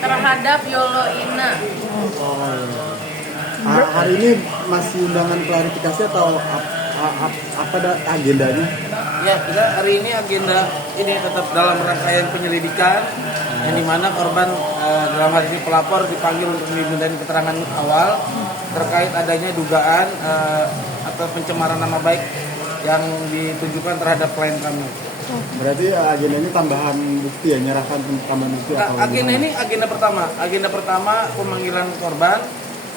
terhadap Yolo Ina. Hari ini masih undangan klarifikasi atau apa agendanya? Ya, kita hari ini agenda ini tetap dalam rangkaian penyelidikan yang dimana korban dalam hal ini pelapor dipanggil untuk dimintain keterangan awal terkait adanya dugaan atau pencemaran nama baik yang ditujukan terhadap klien kami. Berarti agenda ini tambahan bukti ya, nyerahkan tambahan bukti atau agenda ini agenda pertama pemanggilan korban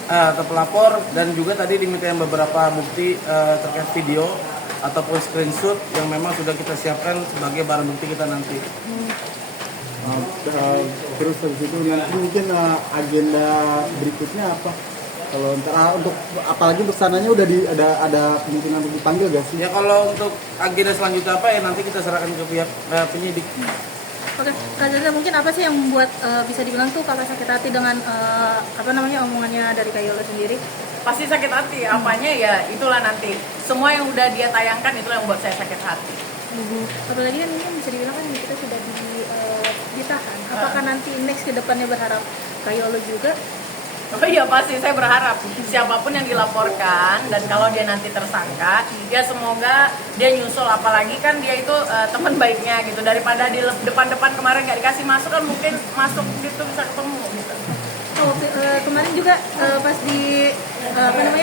atau pelapor, dan juga tadi dimintain beberapa bukti terkait video ataupun screenshot yang memang sudah kita siapkan sebagai barang bukti kita nanti. Terus habis itu nanti mungkin agenda berikutnya apa? Kalau untuk apalagi untuk sananya udah ada kemungkinan untuk dipanggil gak sih? Ya kalau untuk agenda selanjutnya apa ya nanti kita serahkan ke pihak penyidik. Oke, Kak Zaza, mungkin apa sih yang membuat bisa dibilang tuh kakak sakit hati dengan omongannya dari Kak Yolo sendiri? Pasti sakit hati, apanya ya itulah nanti. Semua yang udah dia tayangkan itulah yang membuat saya sakit hati. Apalagi kan ini bisa dibilang kan kita sudah ditahan. Apakah nanti next ke depannya berharap Kak Yolo juga? Oh iya pasti, saya berharap siapapun yang dilaporkan dan kalau dia nanti tersangka, ya semoga dia nyusul, apalagi kan dia itu teman baiknya gitu, daripada di depan-depan kemarin nggak dikasih masuk kan mungkin masuk gitu bisa ketemu gitu. Oh, kemarin juga pas di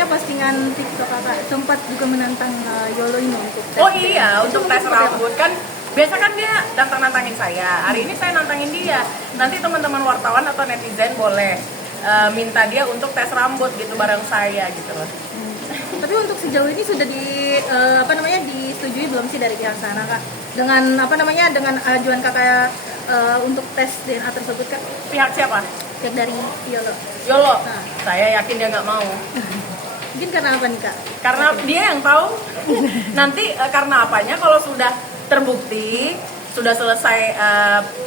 postingan TikTok kakak sempat juga menantang Yolo ini untuk tes. Oh iya, untuk tes rambut kan biasa kan dia nantangin saya. Hari ini saya nantangin dia. Nanti teman-teman wartawan atau netizen boleh minta dia untuk tes rambut gitu bareng saya gitu loh. Tapi untuk sejauh ini sudah disetujui belum sih dari pihak sana kak? Dengan dengan ajuan kakak untuk tes DNA tersebut kak? Pihak siapa? Pihak dari Yolo. Yolo. Nah. Saya yakin dia nggak mau. Mungkin karena apa nih kak? Karena dia yang tahu. Nanti karena apanya kalau sudah terbukti sudah selesai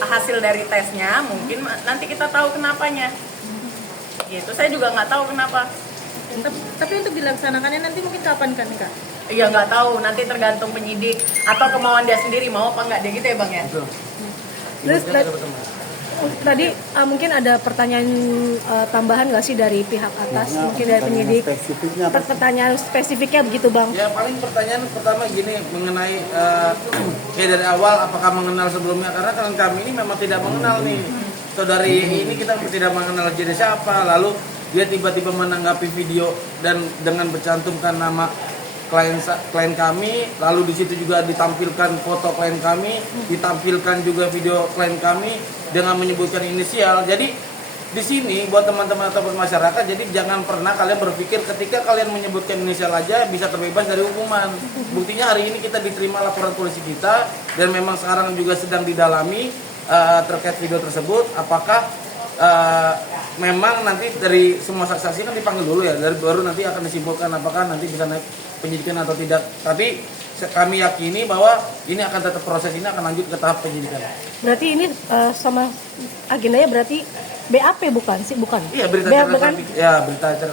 hasil dari tesnya, mungkin nanti kita tahu kenapanya. Gitu, saya juga nggak tahu kenapa. Tapi untuk dilaksanakannya nanti mungkin kapan kan kak? Iya nggak tahu, nanti tergantung penyidik atau kemauan dia sendiri mau apa nggak dia gitu ya bang ya. Terus tadi mungkin ada pertanyaan tambahan nggak sih dari pihak atas, mungkin dari penyidik? Pertanyaan spesifiknya begitu bang? Ya paling pertanyaan pertama gini mengenai kayak dari awal apakah mengenal sebelumnya, karena kan kami ini memang tidak mengenal nih. Saudari ini kita tidak mengenal jenis siapa, lalu dia tiba-tiba menanggapi video dan dengan bercantumkan nama klien kami, lalu di situ juga ditampilkan foto klien kami, ditampilkan juga video klien kami dengan menyebutkan inisial. Jadi di sini buat teman-teman ataupun masyarakat, jadi jangan pernah kalian berpikir ketika kalian menyebutkan inisial aja bisa terbebas dari hukuman. Buktinya hari ini kita diterima laporan polisi kita dan memang sekarang juga sedang didalami terkait video tersebut, apakah memang nanti dari semua saksi kan dipanggil dulu ya, dari baru nanti akan disimpulkan apakah nanti bisa naik penyidikan atau tidak. Tapi kami yakini bahwa ini akan tetap proses ini akan lanjut ke tahap penyidikan. Berarti ini sama agendanya berarti BAP bukan sih, bukan? Iya, berita acara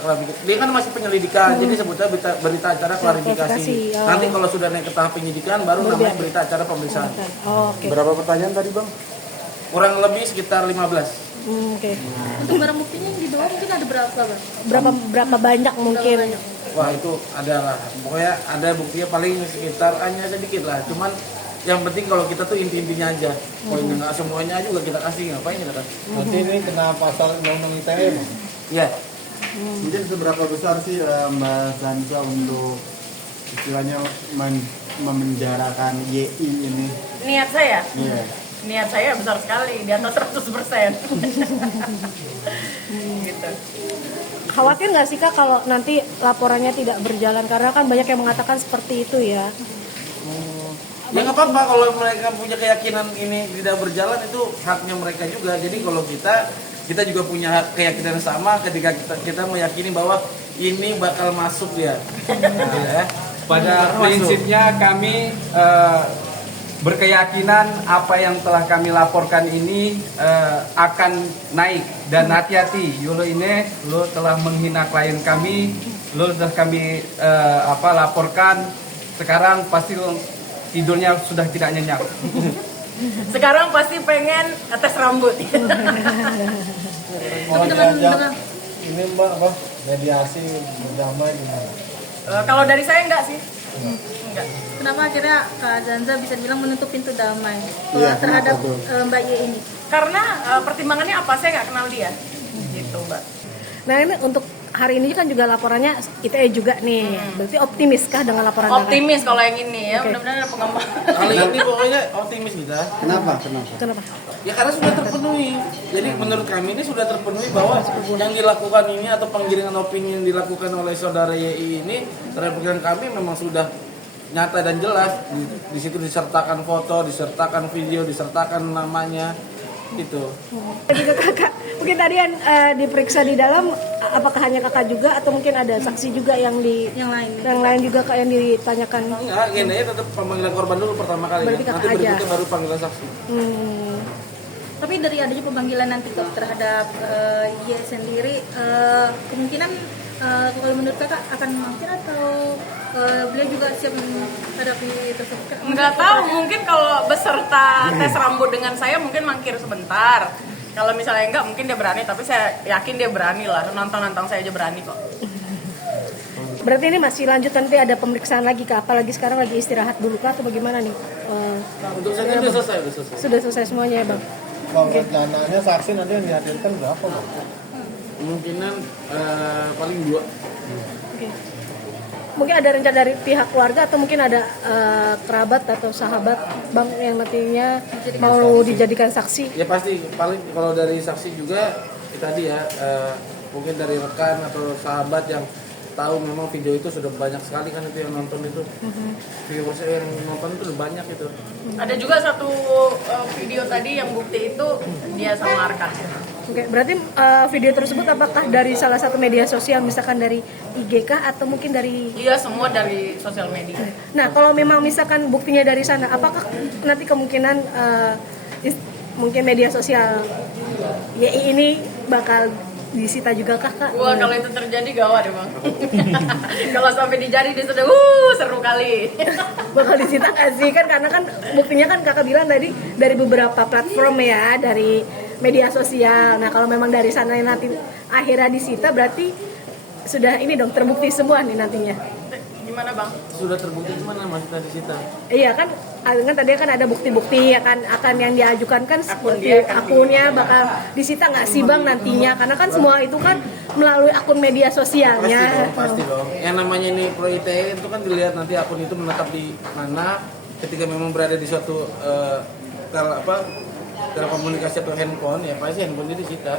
klarifikasi. Dia kan masih penyelidikan, jadi sebutnya berita acara klarifikasi. Nanti kalau sudah naik ke tahap penyidikan baru namanya berita acara pemeriksaan. Oke. Berapa pertanyaan tadi bang? Kurang lebih sekitar 15. Untuk Oke. barang buktinya yang dibawa mungkin ada berapa bang? Berapa banyak mungkin? Wah itu adalah, pokoknya ada buktinya paling sekitar hanya sedikit lah. Cuman yang penting kalau kita tuh inti-intinya aja. Kalau nggak semuanya juga kita kasih, ngapain kita kasih? Nanti ini kena pasal undang-undang ITE bang? Iya. Mungkin seberapa besar sih Mbak Sansa untuk istilahnya memenjarakan YI ini? Niat saya? Iya. Niat saya besar sekali, di atas 100%. Gitu. Khawatir nggak sih kak kalau nanti laporannya tidak berjalan, karena kan banyak yang mengatakan seperti itu ya? Ya nggak apa-apa kalau mereka punya keyakinan ini tidak berjalan, itu haknya mereka juga. Jadi kalau kita juga punya keyakinan sama ketika kita meyakini bahwa ini bakal masuk ya. Pada prinsipnya kami berkeyakinan apa yang telah kami laporkan ini akan naik, dan hati-hati, Yolo ini lo telah menghina klien kami, lo sudah kami laporkan, sekarang pasti lo tidurnya sudah tidak nyenyak. Sekarang pasti pengen tes rambut. Mau diajak ini Mbak apa mediasi berdamai gimana? Kalau dari saya enggak sih. Enggak. Kenapa akhirnya Kak Zanza bisa bilang menutup pintu damai Iya, terhadap kenapa tuh? Mbak Ye ini? Karena pertimbangannya apa? Saya nggak kenal dia. Gitu, Mbak. Nah ini untuk hari ini kan juga laporannya ITE juga nih. Berarti optimiskah dengan laporan kakak? Optimis kalau yang ini ya, Oke. mudah-mudahan ada pengembangan. Kali ini pokoknya optimis kita. Kenapa? Kenapa? Ya karena sudah terpenuhi. Jadi menurut kami ini sudah terpenuhi bahwa yang dilakukan ini atau penggiringan opini yang dilakukan oleh saudara YI ini terhadap pikiran kami memang sudah nyata dan jelas. Di situ disertakan foto, disertakan video, disertakan namanya gitu. Juga kakak, mungkin tadi yang diperiksa di dalam, apakah hanya kakak juga atau mungkin ada saksi juga yang Yang lain. juga kak yang ditanyakan? Enggak, agendanya tetap pemanggilan korban dulu pertama kali. Berarti kakak Nanti berikutnya aja. baru panggilan saksi. Tapi dari adanya pemanggilan nanti terhadap Ye sendiri, kemungkinan kalau menurut kakak akan mungkin atau beliau juga siap menghadapi tersebut? Nggak tahu, mungkin kalau beserta tes rambut dengan saya mungkin mangkir sebentar. Kalau misalnya enggak, mungkin dia berani. Tapi saya yakin dia berani lah. Nonton-nonton saya aja berani kok. Berarti ini masih lanjut nanti ada pemeriksaan lagi kak? Apalagi sekarang lagi istirahat dulu kak atau bagaimana nih? Untuk saat ini sudah selesai. Sudah selesai semuanya ya bang? Bang, rencananya saksi nanti yang dihadirkan berapa Bang? Kemungkinan paling 2. Mungkin ada rencana dari pihak keluarga atau mungkin ada kerabat atau sahabat bang yang nantinya mau dijadikan saksi? Ya pasti paling kalau dari saksi juga tadi ya mungkin dari rekan atau sahabat yang tahu memang video itu sudah banyak sekali kan itu yang nonton itu. Video saya yang nonton itu udah banyak itu. Ada juga satu video tadi yang bukti itu dia sama Arkan. Oke, berarti video tersebut apakah dari salah satu media sosial, misalkan dari IG kah atau mungkin dari... Iya, semua dari sosial media. Nah, kalau memang misalkan buktinya dari sana, apakah nanti kemungkinan mungkin media sosial YI ini bakal disita juga kah kak? Wah, kalau itu terjadi gawat ya bang. Kalau sampai dijadi dia sudah seru kali. Bakal disita nggak sih kan, karena kan buktinya kan kakak bilang tadi dari beberapa platform ya, dari media sosial. Nah kalau memang dari sana nanti akhirnya disita, berarti sudah ini dong terbukti semua nih nantinya. Gimana bang? Sudah terbukti mana masih tadi disita. Iya kan tadi kan ada bukti-bukti akan yang diajukan kan seperti dia kan akunnya bakal disita nggak sih bang nantinya, karena kan semua itu kan melalui akun media sosialnya. Pasti dong. Yang namanya ini Pro ITE itu kan dilihat nanti akun itu menetap di mana ketika memang berada di suatu telekomunikasi atau handphone, ya pasti handphone itu disita.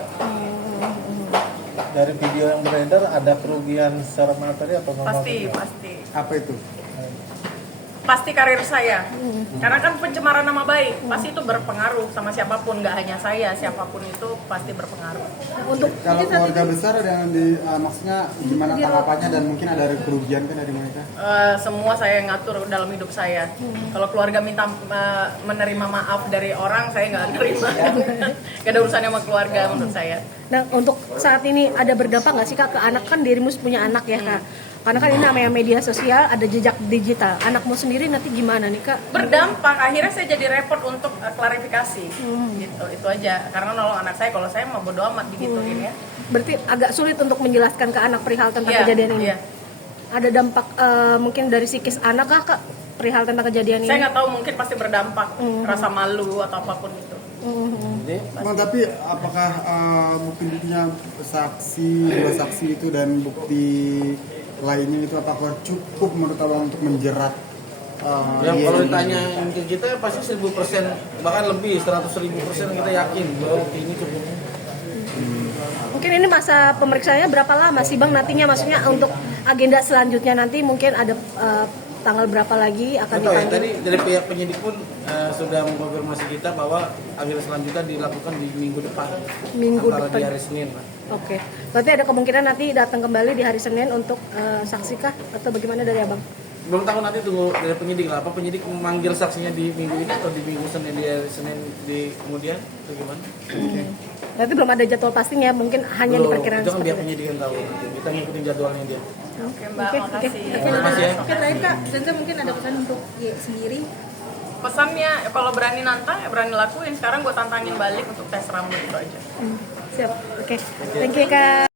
Dari video yang beredar ada kerugian secara materi atau non materi? Pasti. Apa itu? Pasti karir saya. Karena kan pencemaran nama baik, pasti itu berpengaruh sama siapapun, nggak hanya saya, siapapun itu pasti berpengaruh. Untuk Kalau keluarga besar ada yang maksudnya gimana tanggapannya dan mungkin ada kerugian kan dari mereka? Semua saya yang ngatur dalam hidup saya. Kalau keluarga minta menerima maaf dari orang, saya nggak terima. Gak ada urusannya sama keluarga menurut saya. Nah, untuk saat ini ada berdampak nggak sih kak ke anak? Kan dirimu punya anak ya kak. Karena kan ini namanya media sosial, ada jejak digital. Anakmu sendiri nanti gimana nih kak? Berdampak, akhirnya saya jadi repot untuk klarifikasi. Gitu, itu aja. Karena nolong anak saya, kalau saya mau bodo amat digituin ya. Berarti agak sulit untuk menjelaskan ke anak perihal tentang Iya, kejadian ini. iya. Ada dampak mungkin dari psikis anak kak perihal tentang kejadian ini? Saya nggak tahu, mungkin pasti berdampak. Rasa malu atau apapun itu. Bang, tapi apakah bukti-buktinya dua saksi itu dan bukti lainnya itu apakah cukup menurut abang untuk menjerat? Yang kalau ditanya untuk kita pasti 1000%, bahkan lebih 100.000% kita yakin bahwa ini cukup. Mungkin ini masa pemeriksaannya berapa lama sih bang nantinya, maksudnya untuk agenda selanjutnya nanti mungkin ada tanggal berapa lagi akan Betul ya, dipanggil? tadi dari pihak penyidik pun sudah mengkonfirmasi kita bahwa agenda selanjutnya dilakukan di minggu depan. Minggu antara depan. di hari Senin lah. Oke, berarti ada kemungkinan nanti datang kembali di hari Senin untuk saksi kah atau bagaimana dari abang? Belum tahu, nanti tunggu dari penyidik lah. Apa penyidik memanggil saksinya di minggu ini atau di minggu Senin, di hari Senin di kemudian atau gimana? Berarti belum ada jadwal pastinya, mungkin hanya Belum, diperkirakan itu kan seperti biar itu. penyidik yang tahu. Kita ngikutin jadwalnya dia. Oke mbak, Oke, makasih. Terima kasih ya. Oke, terakhir Kak, Zanza mungkin ada pesan untuk Ye sendiri. pesannya kalau berani nantang ya berani lakuin. Sekarang gue tantangin balik untuk tes rambut itu aja. Siap, oke. Thank you Kak.